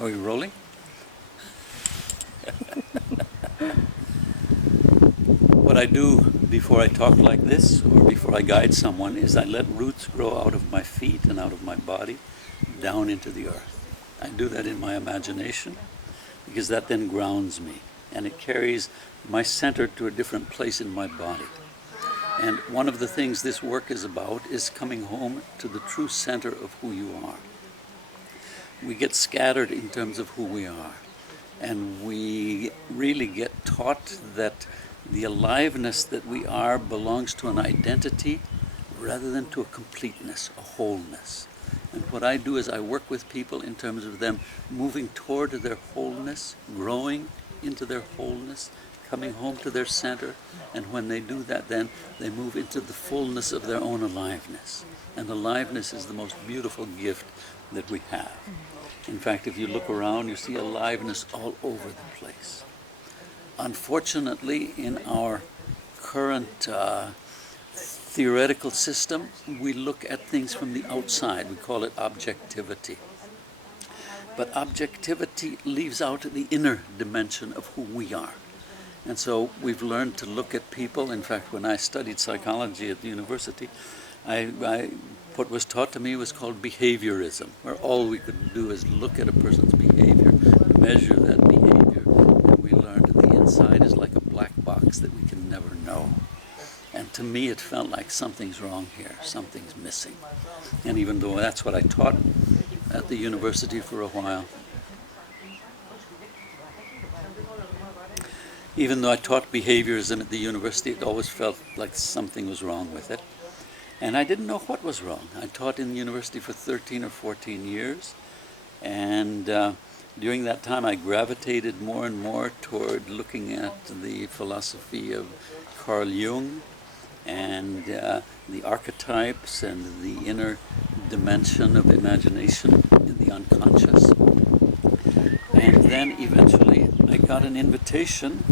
Are we rolling? What I do before I talk like this, or before I guide someone, is I let roots grow out of my feet and out of my body down into the earth. I do that in my imagination because that then grounds me, and it carries my center to a different place in my body. And one of the things this work is about is coming home to the true center of who you are. We get scattered in terms of who we are, and we really get taught that the aliveness that we are belongs to an identity rather than to a completeness, a wholeness. And what I do is I work with people in terms of them moving toward their wholeness, growing into their wholeness, coming home to their center, and when they do that, then they move into the fullness of their own aliveness. And aliveness is the most beautiful gift that we have. In fact, if you look around, you see aliveness all over the place. Unfortunately, in our current theoretical system, we look at things from the outside. We call it objectivity. But objectivity leaves out the inner dimension of who we are. And so we've learned to look at people. In fact, when I studied psychology at the university, what was taught to me was called behaviorism, where all we could do is look at a person's behavior, measure that behavior, and we learned that the inside is like a black box that we can never know. And to me, it felt like something's wrong here, something's missing. And even though that's what I taught at the university for a while, even though I taught behaviorism at the university, it always felt like something was wrong with it. And I didn't know what was wrong. I taught in the university for 13 or 14 years. And during that time, I gravitated more and more toward looking at the philosophy of Carl Jung and the archetypes and the inner dimension of imagination in the unconscious. And then eventually I got an invitation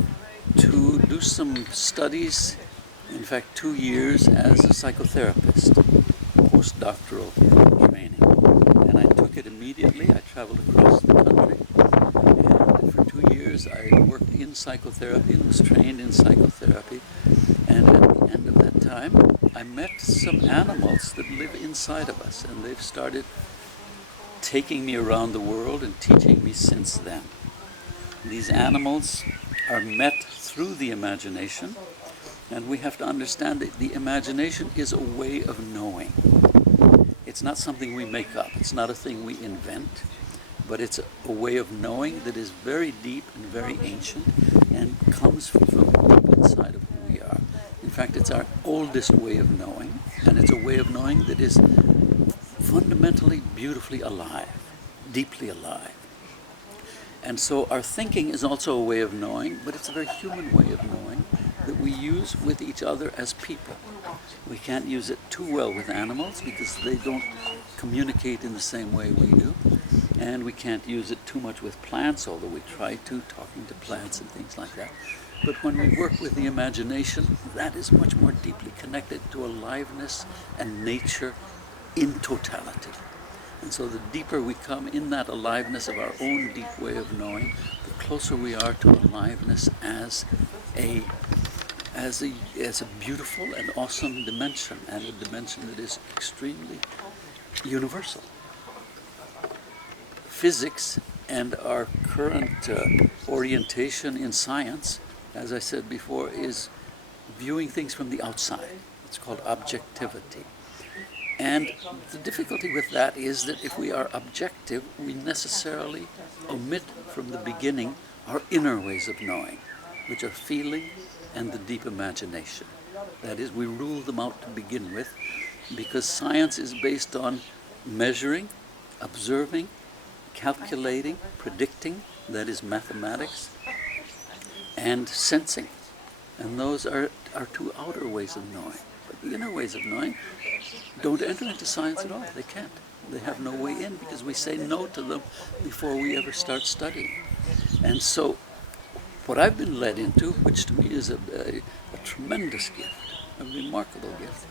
to do some studies, in fact 2 years as a psychotherapist, postdoctoral training. And I took it immediately. I traveled across the country, and for 2 years I worked in psychotherapy and was trained in psychotherapy. And at the end of that time, I met some animals that live inside of us, and they've started taking me around the world and teaching me since then. These animals are met through the imagination, and we have to understand that the imagination is a way of knowing. It's not something we make up. It's not a thing we invent, but it's a way of knowing that is very deep and very ancient and comes from deep inside of who we are. In fact, it's our oldest way of knowing, and it's a way of knowing that is fundamentally beautifully alive, deeply alive. And so our thinking is also a way of knowing, but it's a very human way of knowing that we use with each other as people. We can't use it too well with animals because they don't communicate in the same way we do. And we can't use it too much with plants, although we try to, talking to plants and things like that. But when we work with the imagination, that is much more deeply connected to aliveness and nature in totality. And so the deeper we come in that aliveness of our own deep way of knowing, the closer we are to aliveness as a beautiful and awesome dimension, and a dimension that is extremely universal. Physics and our current orientation in science, as I said before, is viewing things from the outside. It's called objectivity. And the difficulty with that is that if we are objective, we necessarily omit from the beginning our inner ways of knowing, which are feeling and the deep imagination. That is, we rule them out to begin with, because science is based on measuring, observing, calculating, predicting, that is mathematics, and sensing. And those are our two outer ways of knowing. But the inner ways of knowing don't enter into science at all. They can't. They have no way in because we say no to them before we ever start studying. And so what I've been led into, which to me is a tremendous gift, a remarkable gift,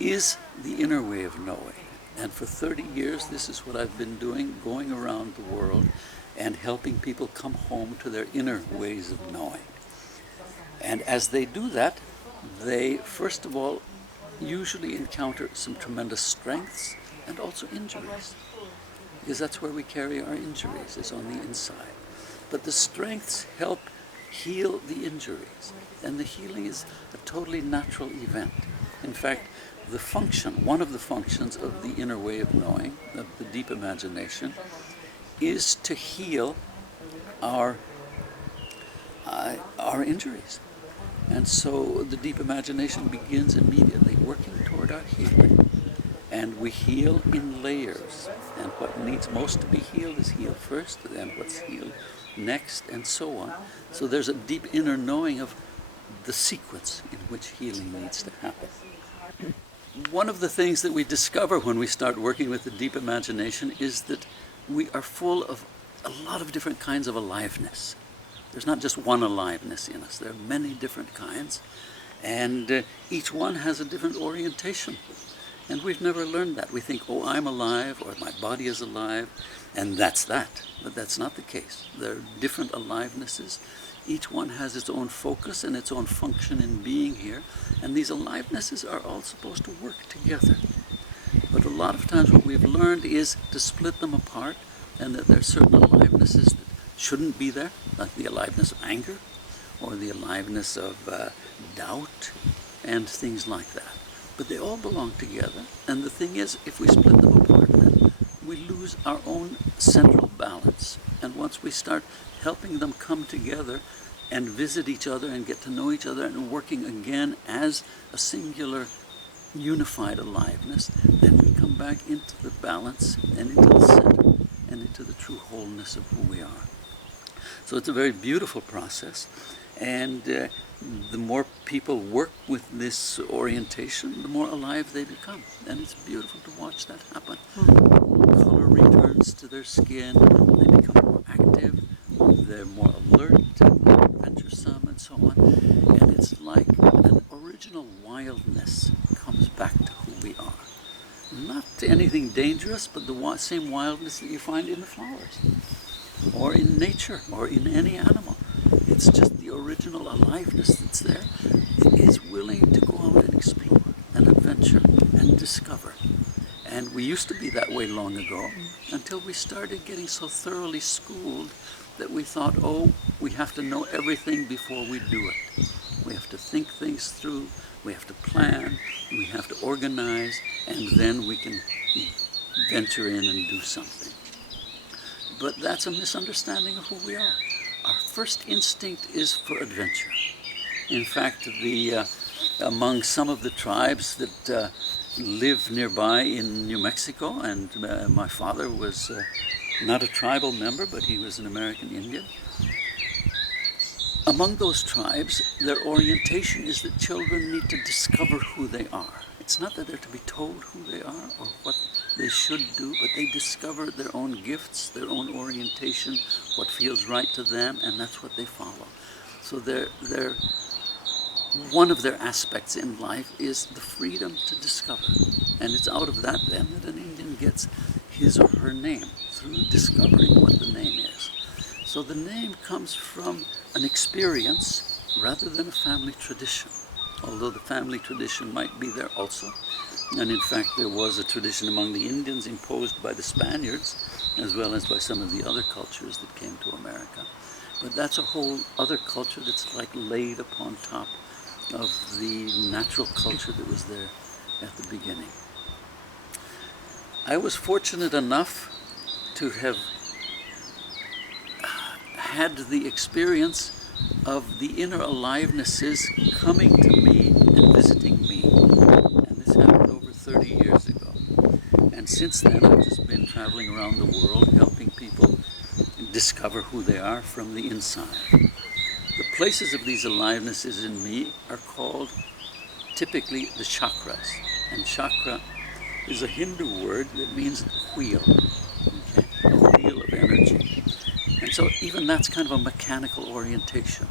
is the inner way of knowing. And for 30 years, this is what I've been doing, going around the world and helping people come home to their inner ways of knowing. And as they do that, they, first of all, usually encounter some tremendous strengths and also injuries, because that's where we carry our injuries, is on the inside. But the strengths help heal the injuries, and the healing is a totally natural event. In fact, the function, one of the functions of the inner way of knowing, of the deep imagination, is to heal our injuries. And so the deep imagination begins immediately working toward our healing. And we heal in layers. And what needs most to be healed is healed first, then what's healed next, and so on. So there's a deep inner knowing of the sequence in which healing needs to happen. One of the things that we discover when we start working with the deep imagination is that we are full of a lot of different kinds of aliveness. There's not just one aliveness in us. There are many different kinds, and each one has a different orientation. And we've never learned that. We think, oh, I'm alive, or my body is alive, and that's that. But that's not the case. There are different alivenesses. Each one has its own focus and its own function in being here, and these alivenesses are all supposed to work together. But a lot of times what we've learned is to split them apart, and that there are certain alivenesses that shouldn't be there, like the aliveness of anger, or the aliveness of doubt, and things like that. But they all belong together, and the thing is, if we split them apart, then we lose our own central balance. And once we start helping them come together and visit each other and get to know each other and working again as a singular unified aliveness, then we come back into the balance and into the center and into the true wholeness of who we are. So it's a very beautiful process, and the more people work with this orientation, the more alive they become, and it's beautiful to watch that happen. Color returns to their skin, they become more active, they're more alert, more adventuresome, and so on, and it's like an original wildness comes back to who we are. Not anything dangerous, but the same wildness that you find in the flowers, or in nature, or in any animal. It's just the original aliveness that's there that is willing to go out and explore and adventure and discover. And we used to be that way long ago, until we started getting so thoroughly schooled that we thought, oh, we have to know everything before we do it. We have to think things through, we have to plan, we have to organize, and then we can venture in and do something. But that's a misunderstanding of who we are. Our first instinct is for adventure. In fact, among some of the tribes that live nearby in New Mexico, and my father was not a tribal member, but he was an American Indian. Among those tribes, their orientation is that children need to discover who they are. It's not that they're to be told who they are or what they should do, but they discover their own gifts, their own orientation, what feels right to them, and that's what they follow. So one of their aspects in life is the freedom to discover. And it's out of that then that an Indian gets his or her name, through discovering what the name is. So the name comes from an experience rather than a family tradition, although the family tradition might be there also. And in fact, there was a tradition among the Indians imposed by the Spaniards, as well as by some of the other cultures that came to America. But that's a whole other culture that's like laid upon top of the natural culture that was there at the beginning. I was fortunate enough to have had the experience of the inner alivenesses coming to me and visiting me. And this happened over 30 years ago. And since then, I've just been traveling around the world, helping people discover who they are from the inside. The places of these alivenesses in me are called typically the chakras. And chakra is a Hindu word that means wheel, okay? A wheel of energy. And so even that's kind of a mechanical orientation.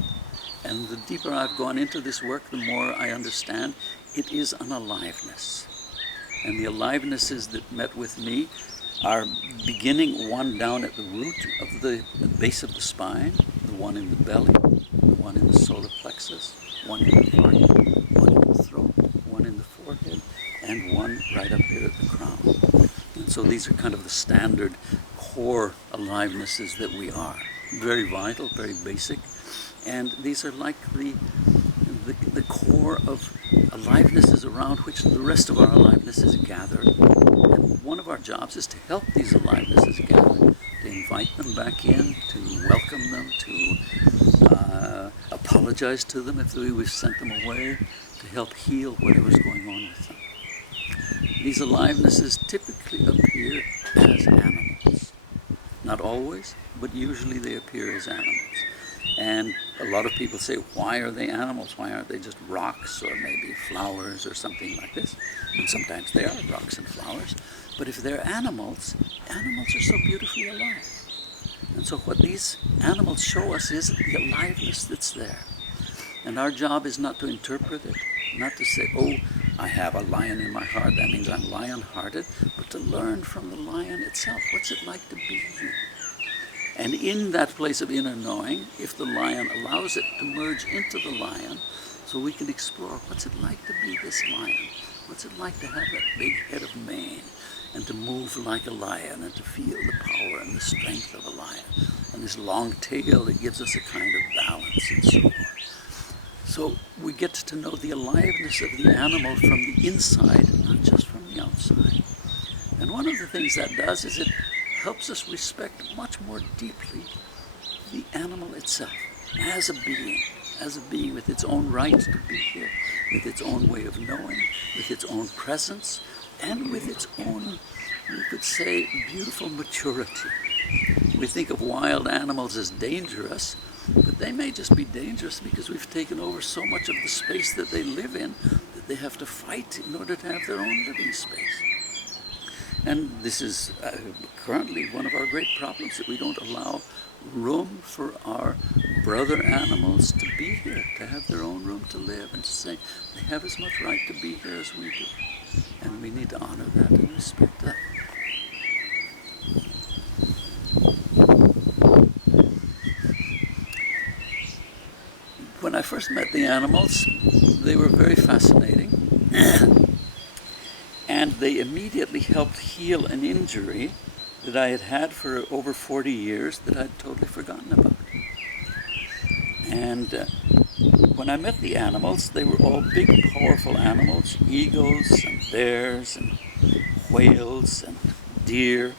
And the deeper I've gone into this work, the more I understand it is an aliveness. And the alivenesses that met with me are beginning one down at the root of the base of the spine, the one in the belly, the one in the solar plexus, one in the heart, one in the throat, one in the forehead, and one right up here at the crown. And so these are kind of the standard core alivenesses that we are. Very vital, very basic. And these are like the core of alivenesses around which the rest of our alivenesses gather. And one of our jobs is to help these alivenesses gather, to invite them back in, to welcome them, to apologize to them if we've sent them away, to help heal whatever's going on with them. These alivenesses typically appear as animals. Not always, but usually they appear as animals. And a lot of people say, why are they animals? Why aren't they just rocks or maybe flowers or something like this? And sometimes they are rocks and flowers. But if they're animals, animals are so beautifully alive. And so what these animals show us is the aliveness that's there. And our job is not to interpret it, not to say, oh, I have a lion in my heart, that means I'm lion-hearted, but to learn from the lion itself. What's it like to be you? And in that place of inner knowing, if the lion allows it to merge into the lion, so we can explore what's it like to be this lion? What's it like to have that big head of mane and to move like a lion and to feel the power and the strength of a lion? And this long tail that gives us a kind of balance and so on. So we get to know the aliveness of the animal from the inside, not just from the outside. And one of the things that does is it helps us respect much more deeply the animal itself as a being with its own right to be here, with its own way of knowing, with its own presence, and with its own, we could say, beautiful maturity. We think of wild animals as dangerous, but they may just be dangerous because we've taken over so much of the space that they live in that they have to fight in order to have their own living space. And this is currently one of our great problems, that we don't allow room for our brother animals to be here, to have their own room to live, and to say they have as much right to be here as we do. And we need to honor that and respect that. When I first met the animals, they were very fascinating. And they immediately helped heal an injury that I had had for over 40 years that I'd totally forgotten about. And when I met the animals, they were all big, powerful animals, eagles and bears and whales and deer,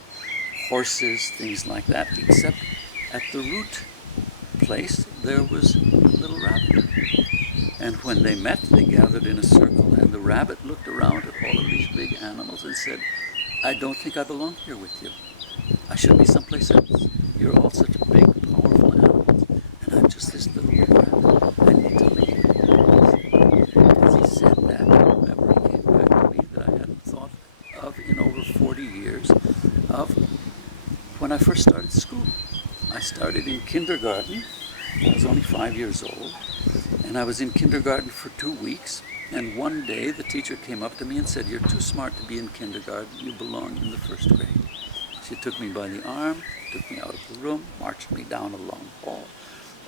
horses, things like that, except at the root place there was a little rabbit. And when they met, they gathered in a circle, and the rabbit looked around at all of these big animals and said, I don't think I belong here with you. I should be someplace else. You're all such big, powerful animals, and I'm just this little rabbit. I need to leave. As he said that, I remember it came back to me that I hadn't thought of in over 40 years, of when I first started school. I started in kindergarten. I was only 5 years old. And I was in kindergarten for 2 weeks, and one day the teacher came up to me and said, you're too smart to be in kindergarten, you belong in the first grade. She took me by the arm, took me out of the room, marched me down a long hall,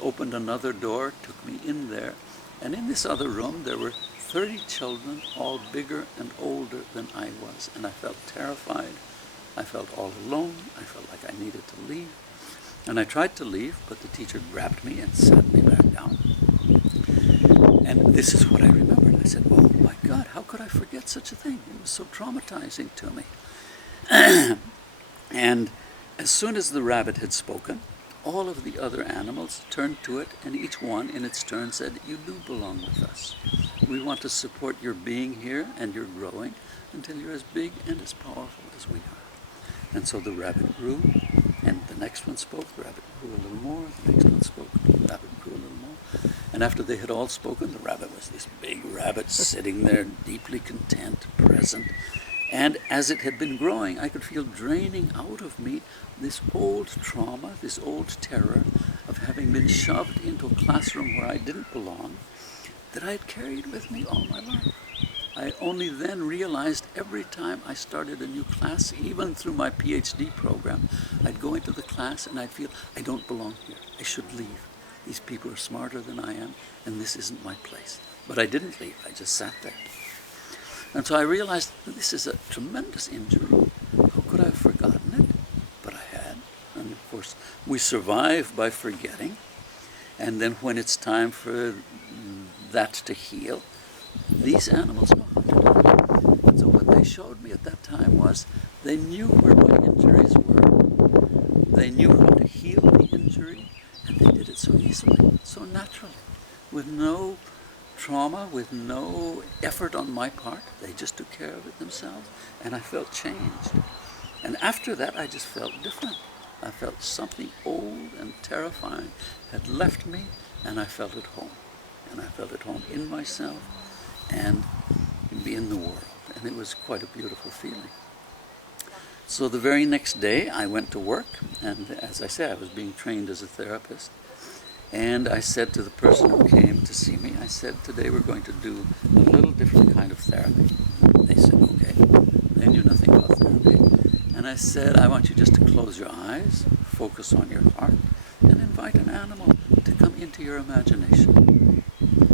opened another door, took me in there, and in this other room there were 30 children, all bigger and older than I was, and I felt terrified, I felt all alone, I felt like I needed to leave, and I tried to leave, but the teacher grabbed me and sat me back down. And this is what I remembered. I said, oh my God, how could I forget such a thing? It was so traumatizing to me. And as soon as the rabbit had spoken, all of the other animals turned to it, and each one in its turn said, you do belong with us. We want to support your being here and your growing until you're as big and as powerful as we are. And so the rabbit grew, and the next one spoke, the rabbit grew a little more, the next one spoke, the rabbit grew a little more. And after they had all spoken, the rabbit was this big rabbit sitting there, deeply content, present. And as it had been growing, I could feel draining out of me this old trauma, this old terror of having been shoved into a classroom where I didn't belong, that I had carried with me all my life. I only then realized every time I started a new class, even through my PhD program, I'd go into the class and I'd feel, I don't belong here. I should leave. These people are smarter than I am, and this isn't my place. But I didn't leave. I just sat there. And so I realized this is a tremendous injury. How could I have forgotten it? But I had. And of course, we survive by forgetting. And then when it's time for that to heal, these animals know how to do it. And so what they showed me at that time was they knew where my injuries were. They knew how to heal the injury, and they did it so easily, so naturally, with no trauma, with no effort on my part. They just took care of it themselves, and I felt changed. And after that, I just felt different. I felt something old and terrifying had left me, and I felt at home. And I felt at home in myself and in the world. And it was quite a beautiful feeling. So the very next day, I went to work, and as I said, I was being trained as a therapist. And I said to the person who came to see me, I said, today we're going to do a little different kind of therapy. They said, okay. They knew nothing about therapy. And I said, I want you just to close your eyes, focus on your heart, and invite an animal to come into your imagination.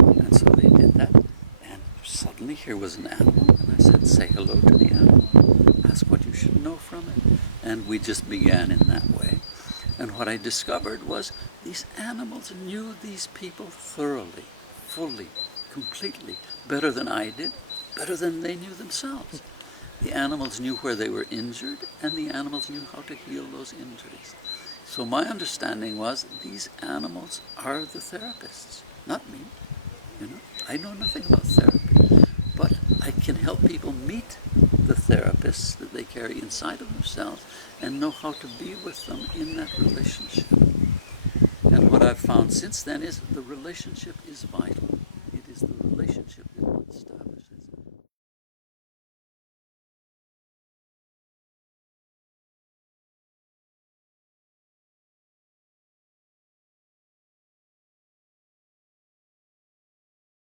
And so they did that, and suddenly here was an animal, and I said, say hello to the animal, ask what you should know from it. And we just began in that way. And what I discovered was these animals knew these people thoroughly, fully, completely, better than I did, better than they knew themselves. The animals knew where they were injured, and the animals knew how to heal those injuries. So my understanding was these animals are the therapists, not me. I know nothing about therapy, but I can help people meet the therapists that they carry inside of themselves and know how to be with them in that relationship. And what I've found since then is the relationship is vital. It is the relationship that won't stop.